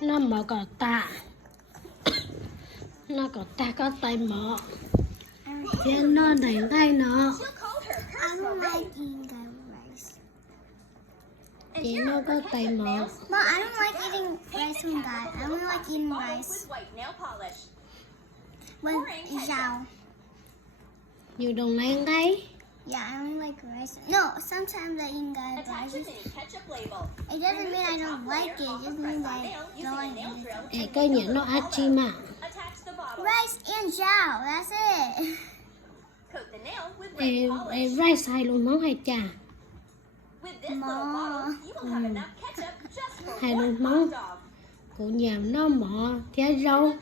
Nó mở có ta. Nó có ta có tay mở. Thế nó đẩy tay nó. I don't like eating rice. Thì nó có tay mở. Mom, I don't like eating rice from God. I only like eating rice with Zhao. You don't like đấy. Yeah, I only like rice. No, sometimes I eat God rice. It doesn't mean I don't like it. It just means I don't like it. Ê, cái nhỉ nó ăn chi mà. Rice and Zhao. That's it. Ê, rice hay luôn món hay chà. Mom. Hay luôn món. Của nhà nó mọ trái rau.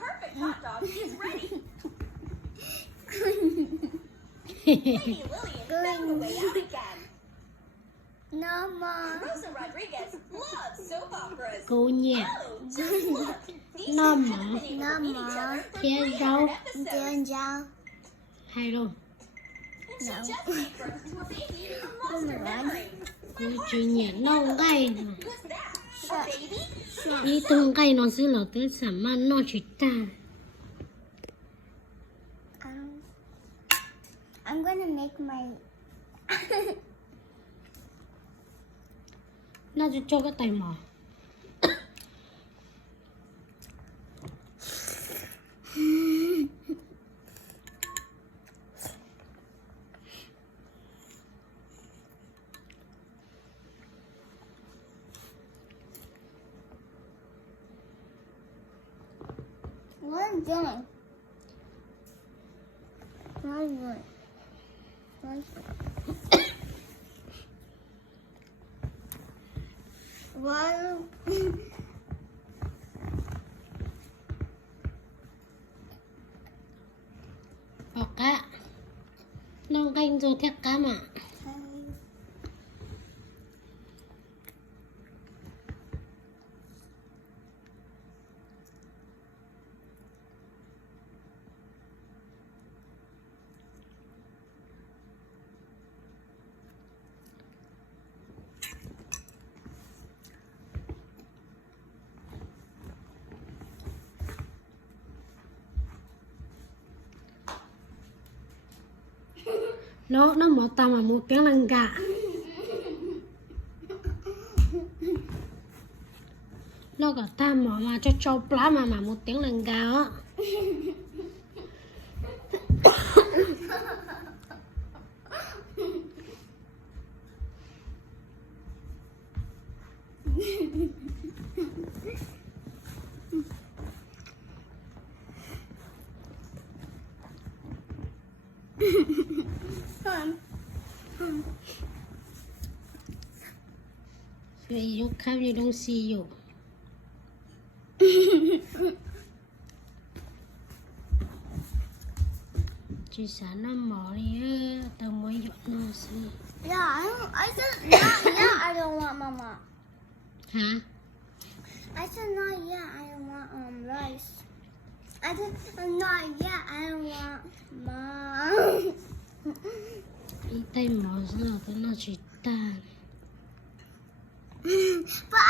No, Mom. Của nhà nó mọ No, Mom. trái rau. And Zhao. Hay luôn. No. Oh my God. Của chuyện nhà nó gay mà. Shut. Ý tương gay nó sẽ là tới sản mà nó chỉ ta. I'm gonna make my. Nó cho cái tay mỏ. What are you doing? What are you doing? What? Bỏ cá. Nó canh rồi thét cá mà. Nó mở tao mà một tiếng lăn gà. Nó cả ta mở mà cho plá mà một tiếng lăn gà á. So you come, you don't see you. Chị xã nó mỏ đi á, tao mới dọn nó xí. Yeah, I said not. Yeah, I don't want mama. Hả? I said not. Yeah, I don't want rice. I said not. Yeah, I don't want mom. Ý tay mỏ ra là tao nó chỉ ta. But